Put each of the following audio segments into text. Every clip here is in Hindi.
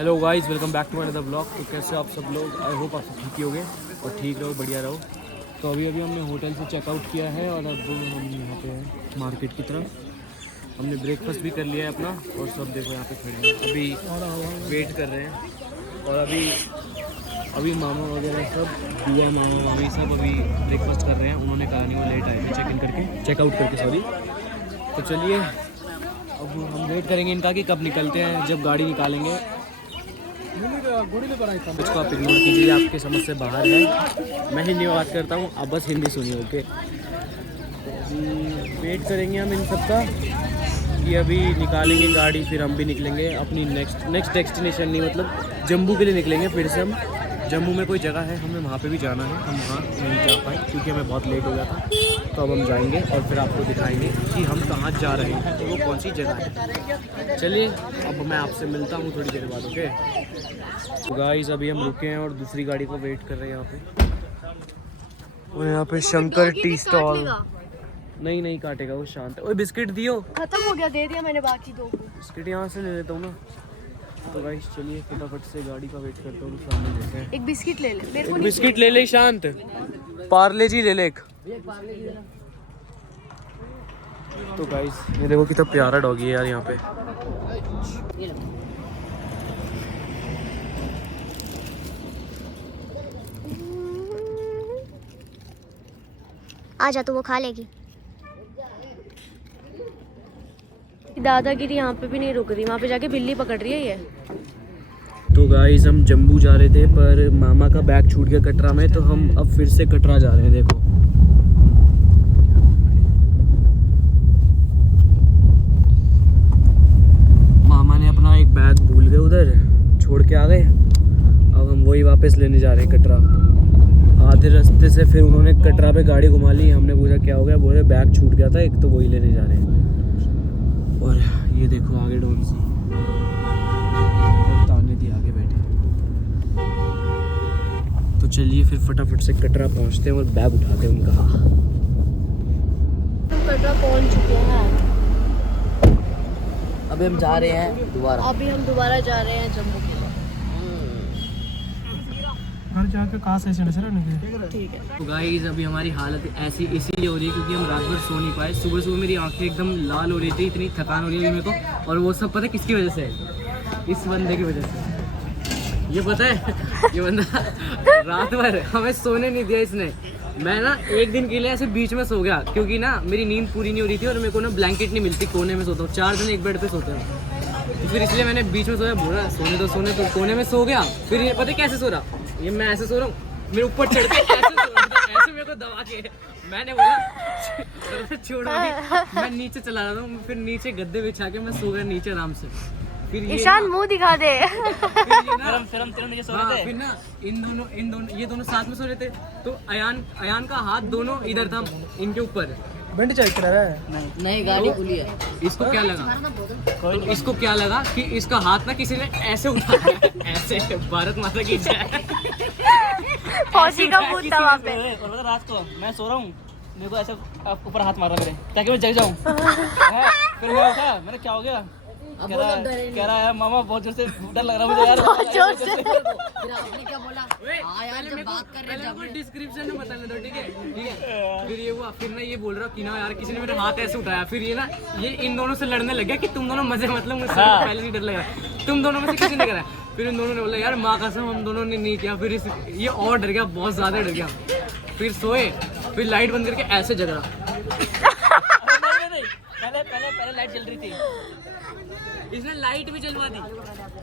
Hello guys, welcome back to another blog. तो कैसे आप सब लोग? आई होप आप सब ठीक ही होगे और ठीक रहो, बढ़िया रहो। तो अभी हमने होटल से चेकआउट किया है और अब हम यहाँ पे हैं मार्केट की तरफ। हमने ब्रेकफास्ट भी कर लिया है अपना और सब देखो यहाँ पे खड़े हैं, अभी वेट कर रहे हैं। और अभी मामा वगैरह सब, बुआ मामा मामी सब अभी ब्रेकफास्ट कर रहे हैं। उन्होंने कहा नहीं, वो लेट आए हैं चेकआउट करके सॉरी। तो चलिए अब हम वेट करेंगे इनका कि कब निकलते हैं। जब गाड़ी निकालेंगे, कुछ को आप इग्नोर कीजिए, आपके समझ से बाहर है। मैं हिंदी में बात करता हूँ, आप बस हिंदी सुनिए, ओके। वेट करेंगे हम इन सब का कि अभी निकालेंगे गाड़ी, फिर हम भी निकलेंगे अपनी नेक्स्ट डेस्टिनेशन, नहीं मतलब जम्मू के लिए निकलेंगे फिर से हम। जम्मू में कोई जगह है, हमें वहाँ पे भी जाना है। हम वहाँ नहीं जा पाए क्योंकि हमें बहुत लेट हो गया था। तो अब हम जाएंगे और फिर आपको दिखाएंगे कि हम कहाँ जा रहे हैं, तो वो कौन सी जगह है। चलिए अब मैं आपसे मिलता हूँ थोड़ी देर बाद, ओके। तो गाइस अभी हम रुके हैं और दूसरी गाड़ी को वेट कर रहे हैं यहाँ पे। और यहाँ पे शंकर टी स्टॉल। नहीं काटेगा, वो शांत है। ओए बिस्किट दियो, खत्म हो गया, दे दिया मैंने बाकी दो। बिस्किट यहाँ से ले लेता हूँ ना। तो गाइस चलिए फटाफट से गाड़ी का वेट करता हूँ, सामने देखे हैं। एक बिस्किट ले ले, मेरे को बिस्किट ले ले शांत, पार्ले जी ले ले एक। तो गाइस ये देखो कितना प्यारा डॉगी है यार यहाँ पे। आजा तो वो खा लेगी। दादागिरी यहाँ पे भी नहीं रुक रही, वहाँ पे जाके बिल्ली पकड़ रही है ये। तो गाइस हम जम्मू जा रहे थे पर मामा का बैग छूट गया कटरा में, तो हम अब फिर से कटरा जा रहे हैं। देखो मामा ने अपना एक बैग भूल गए, उधर छोड़ के आ गए। अब हम वही वापस लेने जा रहे हैं कटरा। आधे रास्ते से फिर उन्होंने कटरा पे गाड़ी घुमा ली। हमने पूछा क्या हो गया, बोले बैग छूट गया था एक, तो वही लेने जा रहे हैं। और ये देखो आगे डोंसी और ताने दी आगे बैठे। तो चलिए फिर फटाफट से कटरा पहुंचते हैं और बैग उठाते हैं उनका। हम कटरा पहुँच चुके हैं। अभी हम जा रहे हैं दोबारा। अभी हम दोबारा जा रहे हैं जम्मू के लिए। घर जाके कहाँ से चले ठीक है। तो गाइस अभी हमारी हालत ऐसी इसीलिए हो रही है क्योंकि हम रात भर सो नहीं पाए। सुबह सुबह मेरी आंखें एकदम लाल हो रही थी, इतनी थकान हो रही है मेरे को। और वो सब पता है किसकी वजह से है? इस बंदे की वजह से। ये पता है, ये बंदा रात भर हमें सोने नहीं दिया इसने। मैं ना एक दिन के लिए ऐसे बीच में सो गया क्योंकि ना मेरी नींद पूरी नहीं हो रही थी और मेरे को ना ब्लैंकेट नहीं मिलती, कोने में सोता हूँ। 4 दिन एक बेड पे सोते हैं, तो फिर इसलिए मैंने बीच में सोया। बोला सोने तो कोने में सो गया। फिर ये पता है कैसे सो रहा, ये मैं ऐसे सो रहा हूँ, मेरे ऊपर चढ़ के ऐसे सो रहा था, ऐसे मेरे को दबा के। मैंने बोला छोड़ो, मैं नीचे चला रहा था। फिर नीचे गद्दे बिछा के मैं सो गया नीचे आराम से। फिर ईशान मुंह दिखा दे। फिर ना इन दोनों ये दोनों साथ में सो रहे थे। तो अयान का हाथ दोनों इधर था इनके ऊपर। बेंड चेक करा है। नहीं गाड़ी खुली है। इसको क्या लगा, तो इसको क्या लगा कि इसका हाथ ना किसी ने ऐसे उठाया, ऐसे भारत माता की जय। फौजी का भूत था वहाँ पे। और पता रात को मैं सो रहा हूँ, मेरे को ऐसे ऊपर हाथ मार रहा मेरे ताकि मैं जग जाऊँ। फिर मैं उठा, मैंने क्या हो गया, कह रहा है मामा बहुत जोर से डर लग रहा मुझे यार। बहुत जोर से। फिर आपने क्या बोला? हाँ यार जब बात कर रहे पहले मेरे डिस्क्रिप्शन में बताने दो, ठीक है। फिर ये हुआ, फिर ना ये बोल रहा कि ना यार किसी ने मेरे हाथ ऐसे उठाया। फिर ये ना ये इन दोनों से लड़ने लग गया कि तुम दोनों मजे मतलब मुझसे पहले नहीं डर लगा, तुम दोनों में से किसी ने करा। फिर इन दोनों ने बोला यार माँ कसम हम दोनों ने नहीं किया। फिर ये और डर गया, बहुत ज्यादा डर गया। फिर सोए, फिर लाइट बंद करके ऐसे जग रहा। पहले लाइट जल रही थी, इसने लाइट भी जलवा दी।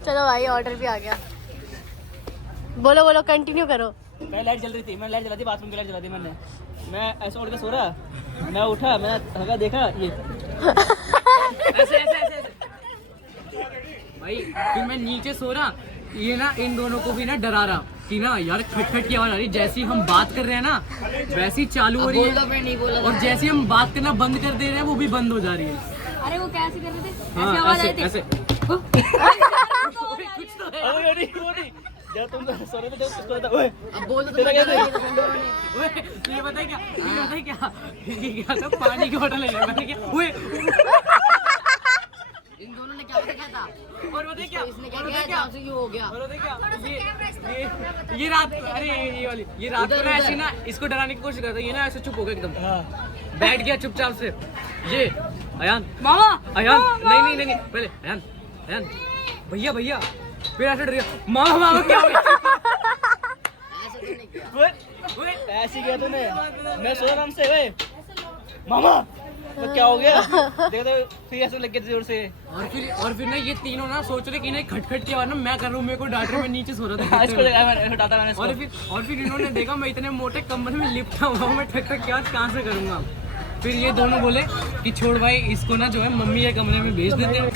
चलो भाई ऑर्डर भी आ गया। बोलो कंटिन्यू करो। पहले लाइट जल रही थी, मैंने लाइट जला दी, बाथरूम की लाइट जला दी मैंने। मैं ऐसे उड़ के सो रहा, मैं उठा, मैंने हगा देखा ये ऐसे भाई। फिर मैं नीचे सो रहा, ये ना इन दोनों को भी ना डरा रहा कि ना यार खटखट की आवाज आ रही। जैसी हम बात कर रहे हैं ना वैसी चालू हो रही है, और जैसे हम बात करना बंद कर दे रहे हैं वो भी बंद हो जा रही है। अरे वो कैसे कर रहे थे? हाँ ऐसे कुछ तो है। वो नहीं जब तुम सो रहे थे जब कुछ था, ओए अब बोल तो ये पता है क्या ये क्या था, पानी की बोतल है। मैंने क्या इन दोनों ने क्या था और पता है क्या हो गया। और देखा ये रात, अरे ये वाली, ये रात को ना ऐसी ना इसको डराने की कोशिश करता है, ये ना ऐसे चुप हो गया एकदम, बैठ गया चुपचाप से। ये अयान, मामा अयान, नहीं, पहले अयान, भैया भैया, फिर ऐसे डर गया, मामा क्या हो गया? ऐसे किया तूने, मैं सो रहा से वे मामा तो क्या हो गया, देखो तो फिर ऐसे लग गया जोर से। और फिर ना ये तीनों ना सोच रहे कि नहीं खटखट की आवाज ना मैं कर रहा हूँ, मेरे को डांट रहे, मैं नीचे सो रहा था। इसको हटाता मैंने इसको। और फिर इन्होंने देखा मैं इतने मोटे कमरे में लिपटा हुआ हूँ, मैं ठक की आवाज कहाँ से करूँगा। फिर ये दोनों बोले कि छोड़ भाई इसको ना जो है मम्मी के कमरे में भेज देते हैं।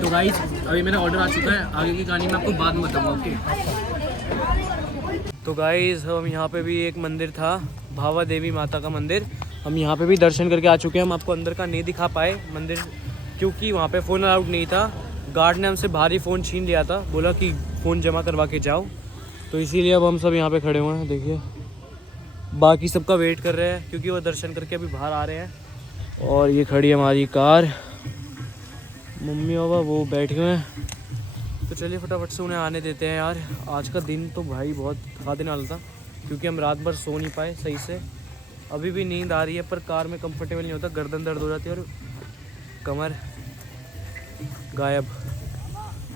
तो गाइस अभी मेरा ऑर्डर आ चुका है, आगे की कहानी मैं आपको बाद में बताऊँगा। ओके तो गाइस हम यहाँ पे भी एक मंदिर था, भावा देवी माता का मंदिर, हम यहाँ पे भी दर्शन करके आ चुके हैं। हम आपको अंदर का नहीं दिखा पाए मंदिर, क्योंकि वहाँ पे फ़ोन अलाउड नहीं था। गार्ड ने हमसे भारी फ़ोन छीन लिया था, बोला कि फ़ोन जमा करवा के जाओ, तो इसीलिए अब हम सब यहाँ पे खड़े हुए हैं। देखिए बाकी सबका वेट कर रहे हैं, क्योंकि वो दर्शन करके अभी बाहर आ रहे हैं। और ये खड़ी है हमारी कार, मम्मी बाबा वो बैठे हुए हैं। तो चलिए फटाफट से उन्हें आने देते हैं यार। आज का दिन तो भाई बहुत खा देने वाला था, क्योंकि हम रात भर सो नहीं पाए सही से। अभी भी नींद आ रही है, पर कार में कंफर्टेबल नहीं होता, गर्दन दर्द हो जाती है और कमर गायब।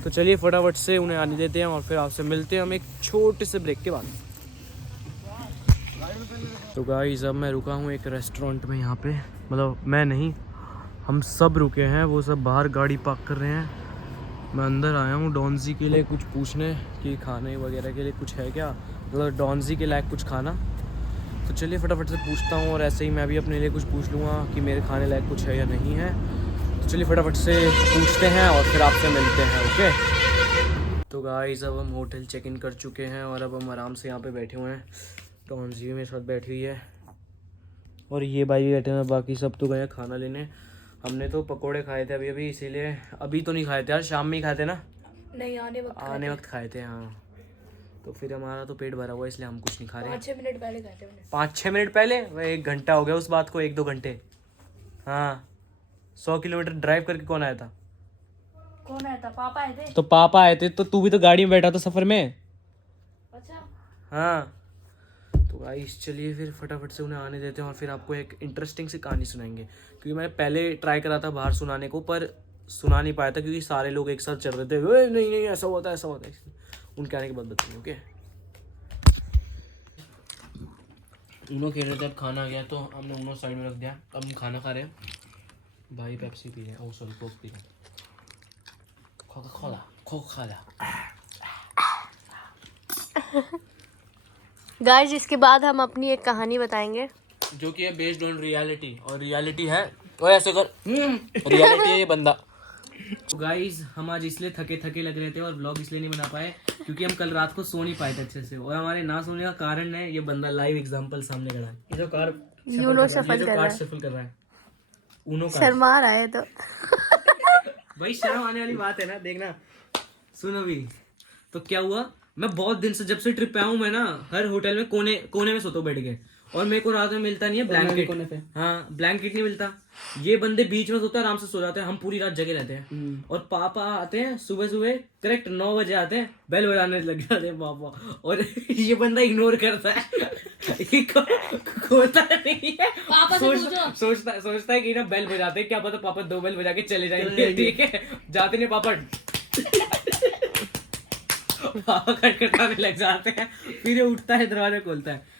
तो चलिए फटाफट से उन्हें आने देते हैं और फिर आपसे मिलते हैं हम एक छोटे से ब्रेक के बाद। तो गाइस अब मैं रुका हूँ एक रेस्टोरेंट में, यहाँ पे मतलब मैं नहीं, हम सब रुके हैं, वो सब बाहर गाड़ी पार्क कर रहे हैं। मैं अंदर आया हूँ डॉन्जी के लिए कुछ पूछने कि खाने वगैरह के लिए कुछ है क्या, मतलब डॉन्जी के लायक कुछ खाना। तो चलिए फटाफट से पूछता हूँ, और ऐसे ही मैं भी अपने लिए कुछ पूछ लूँगा कि मेरे खाने लायक कुछ है या नहीं है। तो चलिए फटाफट से पूछते हैं और फिर आपसे मिलते हैं। ओके तो गाइस अब हम होटल चेक इन कर चुके हैं और अब हम आराम से यहाँ पे बैठे हुए हैं। डॉन्जी मेरे साथ बैठी हुई है और ये भाई बैठे हैं, बाकी सब तो गए खाना लेने। हमने तो पकोड़े खाए थे अभी, इसीलिए अभी तो नहीं खाए थे यार, शाम में ही खाए थे ना, नहीं आने वक्त खाए थे। हाँ तो फिर हमारा तो पेट भरा हुआ, इसलिए हम कुछ नहीं खा रहे। 5-6 मिनट पहले खाए थे मैंने। 5-6 मिनट पहले? वह 1 घंटा हो गया उस बात को, 1-2 घंटे। हाँ 100 किलोमीटर ड्राइव करके कौन आया था? कौन आया था? पापा आए थे। तो पापा आए थे, तो तू भी तो गाड़ी में बैठा था सफर में। अच्छा हाँ तो गाइस चलिए फिर फटाफट से उन्हें आने देते हैं और फिर आपको एक इंटरेस्टिंग सी कहानी सुनाएंगे। क्योंकि मैंने पहले ट्राई करा था बाहर सुनाने को, पर सुना नहीं पाया था क्योंकि सारे लोग एक साथ चल रहे थे, नहीं ऐसा होता है। उनके आने के बाद बताएंगे। ओके उनो खेल रहे थे, अब खाना आ गया तो हमने उनो साइड में रख दिया। अब हम खाना खा रहे हैं, भाई पेप्सी पी रहे हैं, सॉरी कोक पी रहे हैं, कोका-कोला। गाइस इसके बाद हम अपनी एक कहानी बताएंगे जो कि है बेस्ड ऑन रियलिटी, और रियलिटी है तो ऐसे कर रियलिटी है ये बंदा। तो गाइस हम आज इसलिए थके लग रहे थे और व्लॉग इसलिए नहीं बना पाए क्योंकि हम कल रात को सो नहीं पाए थे अच्छे से, और हमारे ना सोने का कारण है ये बंदा, लाइव एग्जांपल सामने खड़ा है। ये जो कार यूनो सफल कर रहा है, शफल कर रहा है, उनो का शर्मा रहा है। तो भाई शर्म आने वाली बात है ना, देखना सुन। अभी तो क्या हुआ, मैं बहुत दिन से जब से ट्रिप पे आया हूँ, मैं ना हर होटल में कोने में सोता हूँ बैठ के, और मेरे को रात में मिलता नहीं है ब्लैंकेट। हाँ ब्लैंकेट नहीं मिलता, ये बंदे बीच में सोते हैं, आराम से सो जाते हैं, हम पूरी रात जगे रहते हैं। और पापा आते हैं सुबह करेक्ट 9 बजे आते हैं, बेल बजाने लग जाते हैं पापा, और ये बंदा इग्नोर करता है, खोलता नहीं है, सोचता है कि ना बेल बजाते हैं, क्या पता पापा 2 बेल बजा के चले जाएंगे, ठीक है जाते नहीं पापा पापा खटखटाने लग जाते हैं, फिर ये उठता है दरवाजा खोलता है।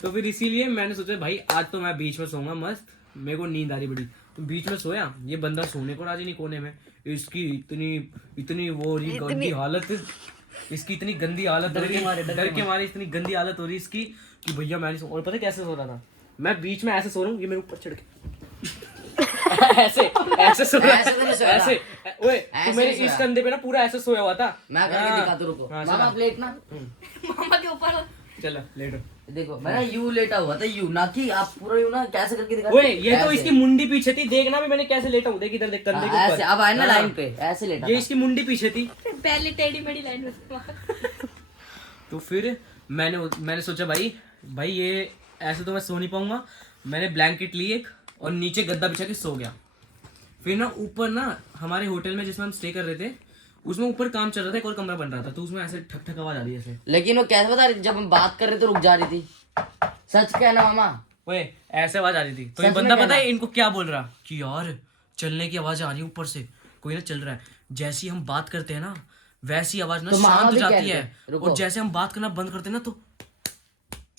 तो फिर इसीलिए मैंने सोचा भाई आज तो मैं बीच में सोऊंगा मस्त, मेरे को नींद आ रही बड़ी, तो बीच में सोया। ये बंदा सोने को राजी नहीं कोने में, इसकी इतनी वो गंदी हालत, इसकी इतनी गंदी हालत डर के मारे इतनी गंदी हालत हो रही इसकी कि भैया मैं नहीं सो। और पता कैसे सो रहा था मैं, बीच में ऐसे सो रहा हूँ, ये मेरे ऊपर चढ़ के ऐसे सो रहा है, ऐसे ओए तू मेरे इस कंधे पे ना पूरा ऐसे सोया हुआ था। मैं करके दिखा, तो रुको मामा प्लेट ना मामा के ऊपर चलो लेटो, देखो मैं यू लेटा हुआ था, यू ना कि आप पूरा यू ना कैसे करके दिखा। ओए ये तो इसकी मुंडी पीछे थी, देखना भी मैंने कैसे लेटा हूँ, देख इधर देख कंधे के ऊपर ऐसे। अब आए ना लाइन पे ऐसे लेटा, ये इसकी मुंडी पीछे थी, पहले टेढ़ी मेढ़ी लाइन में। तो फिर मैंने सोचा भाई ये ऐसे तो मैं सो नहीं पाऊंगा। मैंने ब्लैंकेट ली एक और नीचे गद्दा बिछा के सो गया। फिर ना ऊपर ना हमारे होटल में जिसमें हम स्टे कर रहे थे, उसमें ऊपर काम चल रहा था, एक और कमरा बन रहा था, तो उसमें ऐसे ठक ठक आवाज आ रही है ऐसे। लेकिन वो कैसे बता रही, जब हम बात कर रहे तो रुक जा रही थी। सच कहना मामा। ओए ऐसे आवाज आ रही थी, तो ये सच में बंदा कहना। पता है इनको क्या बोल रहा कि यार चलने की आवाज आ रही है ऊपर से, कोई ना चल रहा है। जैसे ही हम बात करते हैं ना वैसी आवाज ना तो मामा शांत भी जाती कहते है, हैं, रुको। और जैसे हम बात करना बंद करते हैं ना तो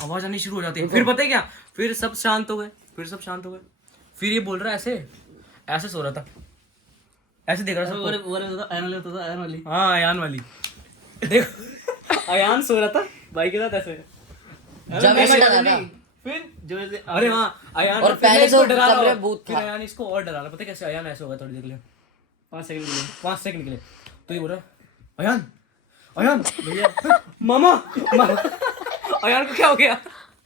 आवाज आनी शुरू हो जाती है। फिर पता है क्या, फिर सब शांत हो गए, फिर ये बोल रहा है ऐसे सो रहा था, ऐसे देख रहा था सबको। आयरन वाली हाँ अयान वाली देखो अयान सो रहा था भाई के साथ ऐसे। जब मैं डरा था। फिर जो अरे हाँ अयान और फिर मैं पहले इसको तो डरा रहा कमरे हूँ, भूत फिर था। अयान इसको और डरा रहा। पता है कैसे, अयान ऐसे होगा थोड़ी देर के लिए 5 सेकंड के लिए, तो ये बोल रहा अयान भैया मामा अयान को क्या हो गया।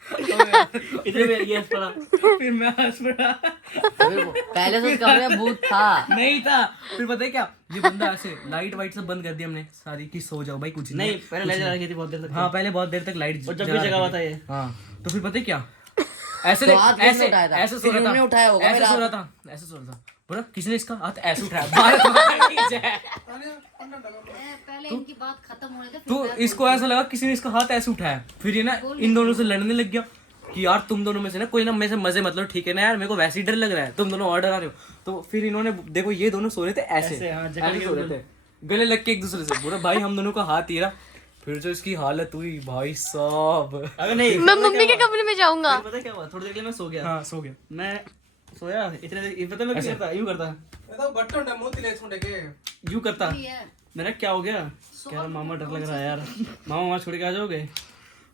इतने में ये पड़ा। फिर मैं हंस पड़ा। पहले से उस कमरे में भूत था। नहीं था। फिर पता है क्या, ये बंदा ऐसे लाइट वाइट सब बंद कर दी हमने सारी की, सो जाओ भाई कुछ नहीं पहले ले जा रखी थी बहुत देर तक। हाँ पहले बहुत देर तक लाइट और जब भी जगा हुआ था ये। हाँ तो फिर पता है क्या, ऐसे तो हाथ किसने ऐसे उठाया था? ऐसे सो फिर रहा उन्होंने उठाया था, होगा, ऐसे मेरा सो रहा था, ऐसे सो रहा था। बोला किसने इसका हाथ ऐसे उठाया, भारत माता की जय। पहले इनकी बात खत्म होने दे, तो इसको ऐसा लगा किसी ने इसका हाथ ऐसे उठाया। फिर ये ना इन दोनों से लड़ने लग गया कि यार तुम दोनों में से ना कोई ना मेरे से मजे मतलब, ठीक है ना यार, मेरे को वैसे ही डर लग रहा है, तुम दोनों और डरा रहे हो। तो फिर इन्होंने देखो ये दोनों सो रहे थे ऐसे हाँ, ऐसे सो रहे थे, गले लग के एक दूसरे से। बोला भाई हम दोनों का हाथ ही रहा। फिर जो इसकी हालत हुई भाई साहब। अगर नहीं मैं मम्मी के कमरे में जाऊंगा। पता क्या हुआ, थोड़ी देर के लिए मैं सो गया। हाँ सो गया। मैं सोया इतने देर, पता मैं क्या करता, यूं करता यूं करता। मेरा क्या हो गया, कह रहा मामा डर लग रहा है यार, मामा छोड़ के आ जाओगे।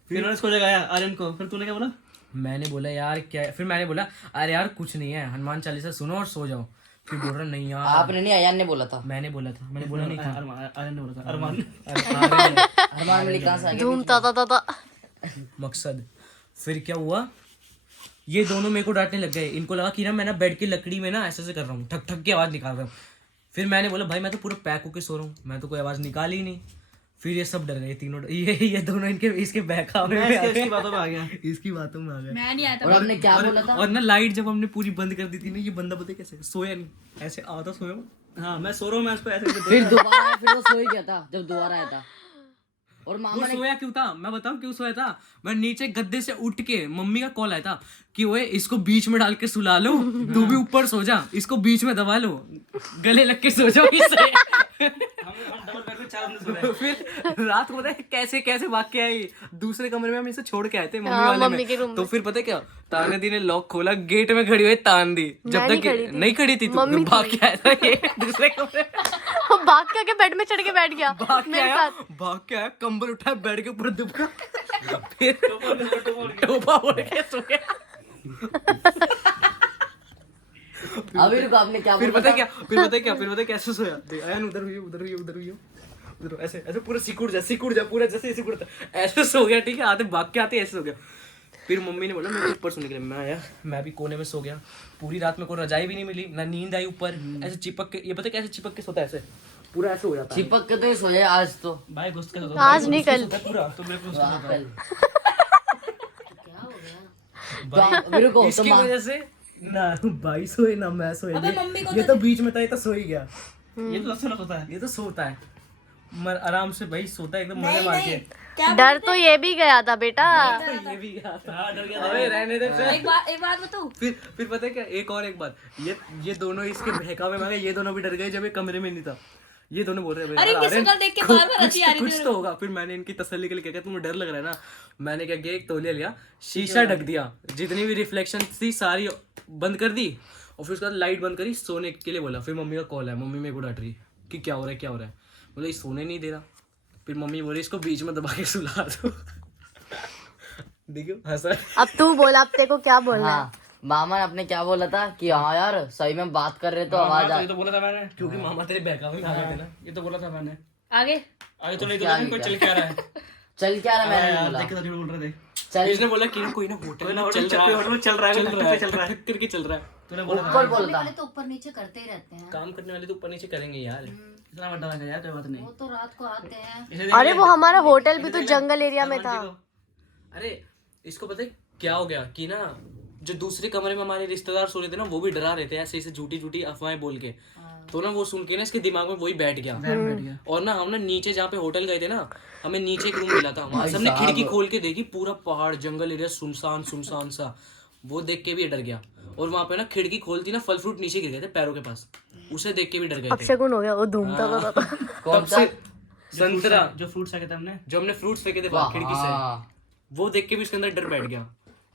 फिर उन्होंने इसको जगाया आर्यन को। फिर तूने क्या बोला? मैंने बोला यार क्या है? फिर मैंने बोला अरे यार कुछ नहीं है, हनुमान चालीसा सुनो और सो जाओ। फिर बोल रहा नहीं यार। आपने नहीं, अयान ने बोला था। मैंने बोला था, मैंने बोला नहीं था। आर्यन ने बोला था। अरमान अरमान मिली कहाँ से आ गया? धूम ता मकसद। फिर क्या हुआ, ये दोनों मेरे को डांटने लग गए। इनको लगा कि ना मैं ना बेड की लकड़ी में ना ऐसे ऐसे कर रहा हूँ, ठक ठक की आवाज निकाल रहा हूँ। फिर मैंने बोला भाई मैं तो पूरा पैक होके सो रहा हूँ, मैं तो कोई आवाज निकाल ही नहीं। फिर ये सब डर गए तीनों, ये दोनों इनके इसके बहकावे में आ इसकी गए, बातों में आ गया। इसकी बातों में आ गए। मैं नहीं आया और आपने क्या बोला था? और ना लाइट जब हमने पूरी बंद कर दी थी ना, ये बंदा पता है कैसे सोया नहीं, ऐसे आता सोया। हाँ मैं सो रहा हूँ, मैं उसको ऐसे करके फिर दोबारा आया, फिर वो सो ही गया था जब दोबारा आया था। और वो मामा ने सोया क्यों था, मैं बताऊं क्यों सोया था। मैं नीचे गद्दे से उठ के, मम्मी का कॉल आया था कि ओए इसको बीच में डाल के सुला लो, तू भी ऊपर सो जा, इसको बीच में दबा लो, गले लग के सो जाओ इससे। हम डबल बेड में 4 बंदे सो रहे। फिर रात को पता है कैसे कैसे भाग के आई, दूसरे कमरे में हम इसे छोड़ के आए थे मम्मी हाँ, वाले मम्मी के रूम में। में। तो फिर पता है क्या, ताने दी ने लॉक खोला, गेट में खड़ी हुई तान दी, जब मैं तक नहीं खड़ी थी तू, मम्मी भाग के आया था ये दूसरे कमरे में। वो भाग के आके बेड में चढ़ के बैठ गया भाग के मेरे आया, साथ। भाग के आया, कंबल उठाया बेड के ऊपर दुबका, फिर टोपा ओढ़ के सो गया। अभी रुको, आपने क्या फिर बोला पता था? क्या, फिर पता कैसे सोया, देख अयान उधर हुई, उधर ऐसे ऐसे पूरा सिकुड़ जा पूरा, जैसे सिकुड़ता ऐसे सो गया। ठीक है, आते भाग के आते ऐसे सो गया। फिर मम्मी ने बोला मैं ऊपर सोने के लिए, मैं आया, मैं भी कोने में सो गया। पूरी रात में कोई रजाई भी नहीं मिली, ना नींद आई ऊपर, ऐसे चिपक के, ये पता कैसे चिपक के सोता है, ऐसे पूरा ऐसे हो जाता है चिपक के तो ही सोया आज तो। भाई गुस्सा कर दो। आज नहीं कल। पूरा। तो मेरे को गुस्सा कल। तो अभी रुको, तो इसकी वजह से ना भाई सोए ना मैं सोए, ये तो बीच में था, ये तो सो ही गया। ये तो अच्छा होता है। ये तो सोता है, मर आराम से भाई सोता है एकदम मजे मार के। डर तो ये भी गया था बेटा। ये भी गया था। हाँ डर गया अबे रहने दे फिर। एक बात बताऊं। फिर पता है क्या, एक बात, ये दोनों इसके बहकावे में आ गए, ये दोनों भी डर गए जब ये कमरे में नहीं था। ये दोनों बोल रहे हैं अरे इनकी शक्ल देख के बार-बार हंसी आ रही थी कुछ तो होगा। फिर मैंने इनकी तसल्ली के लिए क्या, तुम्हें डर लग रहा है ना, मैंने क्या किया, एक तौलिया लिया, शीशा ढक दिया, जितनी भी रिफ्लेक्शन थी सारी बंद कर दी, और फिर उसके बाद लाइट बंद करी, सोने के लिए बोला। फिर मम्मी का कॉल है, मम्मी मेरे को डांट रही कि क्या हो रहा है, बोले ये सोने नहीं दे रहा। फिर मम्मी बोली इसको बीच में दबा के सुला दो। देखो हंसा। अब तू बोल, अब तेरे को क्या बोलना है? हाँ, मामा ने आपने क्या बोला था कि हाँ यार सही में बात कर रहे तो आवाज आ। ये तो बोला था मैंने, क्योंकि मामा तेरे बहकावे में आ गए थे ना। ये तो बोला था मैंने। आगे आगे तो नहीं, तो कोई चल क्या रहा है। चल क्या रहा, मैंने नहीं यार बोला। देख के तो झूठ बोल रहे थे। चल इसने बोला कि कोई ना होटल में होटल चल रहा है, चल रहा है, चल रहा है। तूने बोला था ऊपर बोलता। तो ऊपर नीचे करते ही रहते हैं। काम करने वाले तो ऊपर नीचे करेंगे यार। इतना बड़ा लगा यार, कोई बात नहीं। वो तो रात को आते हैं। इसे अरे वो हमारा होटल भी तो जंगल एरिया में था। अरे इसको पता है क्या हो गया कि ना, जो दूसरे कमरे में हमारे रिश्तेदार सो रहे थे ना, वो भी डरा रहे थे ऐसे ऐसे झूठी झूठी अफवाहें बोल के। तो ना वो सुन के ना इसके दिमाग में वही बैठ गया। और ना हम ना नीचे जहाँ पे होटल गए थे ना, हमें नीचे एक रूम मिला था, वहाँ सबने खिड़की खोल के देखी, पूरा पहाड़ जंगल एरिया सुनसान सा। वो देख के भी डर गया। और वहाँ पे ना खिड़की खोलती ना फल फ्रूट नीचे गिर गए थे पैरों के पास, उसे देख के भी डर गए थे। अपशगुन हो गया, वो धूमता था। कौन सा? संतरा जो फ्रूट्स फेंके थे हमने, जो हमने फ्रूट्स फेंके थे बाहर खिड़की से, वो देख के भी इसके अंदर डर बैठ गया।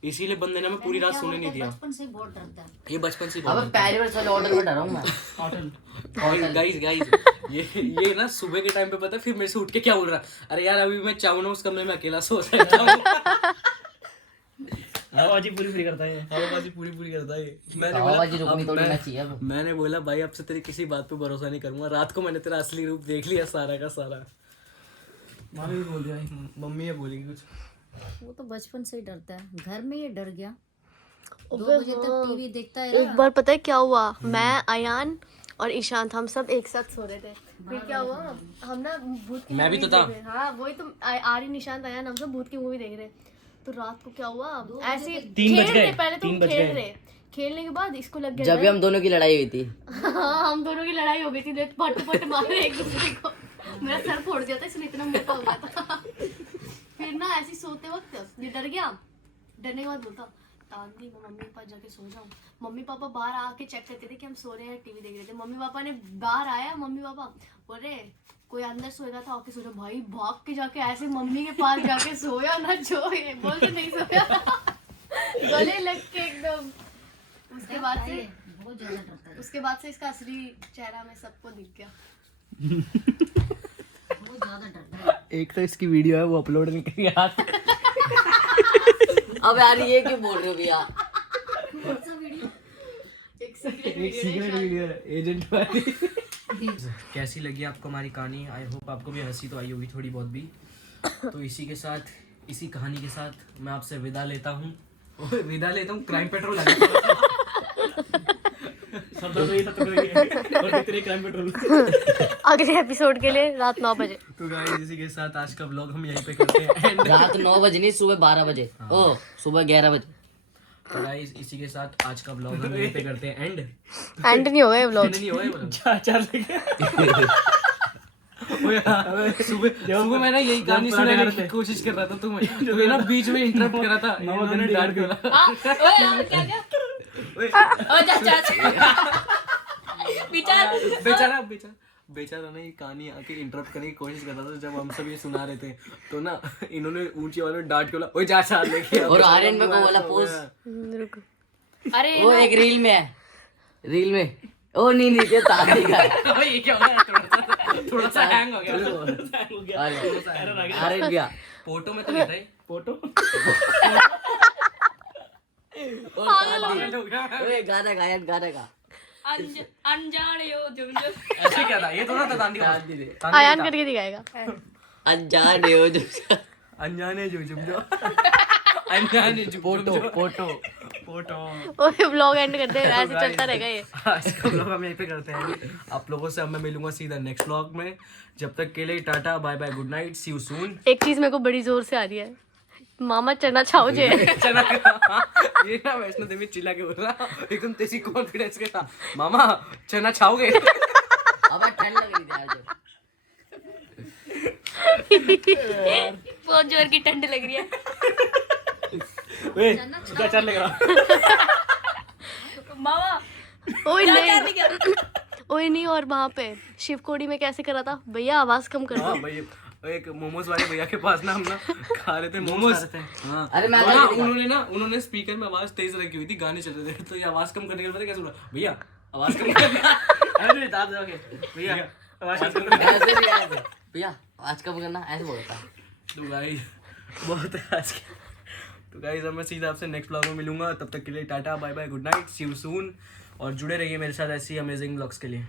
इसीलिए बंदे ने हमें पूरी रात सोने नहीं दिया। बचपन से बहुत डरता है। ये बचपन से अब पहली बार साले ऑर्डर में डरा हूं मैं। और गाइस ये ना सुबह के टाइम पे पता है फिर मेरे से उठ के क्या बोल रहा, अरे यार अभी मैं चाहूँ ना उस कमरे में अकेला सो सकता हूँ। हवाबाजी पूरी करता है। हवाबाजी पूरी करता है। हवाबाजी रुकनी थोड़ी ना चाहिए अब। मैंने बोला भाई अब से तेरी किसी बात पे भरोसा नहीं करूंगा। रात को मैंने तेरा असली रूप देख लिया सारा का सारा। मामी भी बोल दिया, मम्मी ये बोलेगी कुछ। वो तो बचपन से ही डरता है, घर में ये डर गया। अबे 2 बजे तक टीवी देखता है। एक बार पता है क्या हुआ, मैं अयान और ईशांत हम सब एक साथ सो रहे थे। फिर क्या हुआ, हम ना भूत की मैं भी मूवी तो था। देख रहे। हाँ वही तो, आर्यन ईशांत अयान हम सब भूत की मूवी देख रहे। तो रात को क्या हुआ, ऐसे खेल रहे, पहले तो खेल रहे, खेलने के बाद इसको लग गया जब भी हम दोनों की लड़ाई हुई थी। हाँ हम दोनों की लड़ाई हो गई थी, देख पट मारे एक दूसरे को। मेरा सर फोड़ दिया था इसने, इतना मोटा हो गया था। फिर ना ऐसे सोते वक्त ये डर गया। डरने के बाद बोलता तांदी मैं मम्मी के पास जाके सो जाऊँ। मम्मी पापा बाहर आके चेक करते थे कि हम सो रहे हैं, टीवी देख रहे थे। मम्मी पापा ने बाहर आया, मम्मी पापा बोले कोई अंदर सोएगा था, आके सो जाओ। भाई भाग के जाके ऐसे मम्मी के पास जाके सोया ना, जो ये बोल के नहीं सोया, गले लग के एकदम। उसके बाद से बहुत ज्यादा डरता है, उसके बाद से इसका असली चेहरा में सबको दिख गया। बहुत ज्यादा डरता है। एक तो इसकी वीडियो है वो अपलोड नहीं करी यार। अब यार ये क्यों बोल रहे हो भैया? एक सीक्रेट वीडियो है एजेंट वाली। कैसी लगी आपको हमारी कहानी? आई होप आपको भी हंसी तो आई होगी थोड़ी बहुत भी। तो इसी के साथ, इसी कहानी के साथ मैं आपसे विदा लेता हूँ। क्राइम पेट्रोल अगले एपिसोड के लिए रात 9 बजे। तो गाइस इसी के साथ आज का व्लॉग हम यहीं पे करते हैं। रात 9 बजे नहीं, सुबह 12 बजे। ओ सुबह 11 बजे। तो गाइस इसी के साथ आज का व्लॉग हम यहीं पे करते हैं एंड नहीं हो गए व्लॉग। नहीं होगा सुबह मैं ना यही गानी सुनाने की कोशिश कर रहा था तुम्हें, तो ये ना बीच में इंटरप्ट कर रहा था। इन्होंने डांट दिया। बेचारा ना ये कहानी आके इंटरप्ट करने की कोशिश कर रहा था जब हम सब ये सुना रहे थे। तो ना इन्होंने ऊंची आवाज में डांट के बोला ओए जा साथ लेके। और आर्यन में को बोला पोज। अरे वो एक रील में है, रील में। ओ नहीं ये ताली का है। ये क्या हो गया? थोड़ा सा हैंग हो गया। आर्यन क्या फोटो में तो नहीं था ये। फोटो ओए गाना गा। अनजाने हो जुम ऐसे क्या था? ये तो ना तांदी का आयान करके दिखाएगा। अनजाने हो जो अनजाने जो अनजाने जो फोटो ओए व्लॉग एंड करते हैं, ऐसे चलता रहेगा ये। आज का व्लॉग हम यहीं पे करते हैं। आप लोगों से अब मैं मिलूंगा सीधा नेक्स्ट व्लॉग में। जब तक के लिए tata bye bye, good night, see you soon. एक चीज मेरे को बड़ी जोर से आ रही है, मामा चना छाओ जे। चना ये ना वैष्णो देवी चिल्ला के बोल रहा एकदम तेजी कॉन्फिडेंस के साथ, मामा चना छाओगे? अब ठंड लग रही थी आज। बहुत जोर की ठंड लग रही है। क्या लग रहा? मामा ओए नहीं, ओए नहीं। और वहाँ पे शिवकोड़ी में कैसे करा था भैया, आवाज कम कर दो। भाई एक मोमोज वाले भैया के पास ना हम ना खा रहे थे मोमोज। हाँ अरे मैं उन्होंने स्पीकर में आवाज तेज रखी हुई थी, गाने चल रहे थे। तो ये आवाज कम करने के बाद क्या सुना, भैया आवाज कम कर। अरे दाद जाके भैया आवाज कम कर। भैया आज कब करना ऐसे बोलता। तो गाइस बहुत है आज के। तो गाइस अब मैं सीधा आपसे नेक्स्ट व्लॉग में मिलूंगा। तब तक के लिए tata bye bye, good night, see you soon. और जुड़े रहिए मेरे साथ ऐसी अमेजिंग व्लॉग्स के लिए।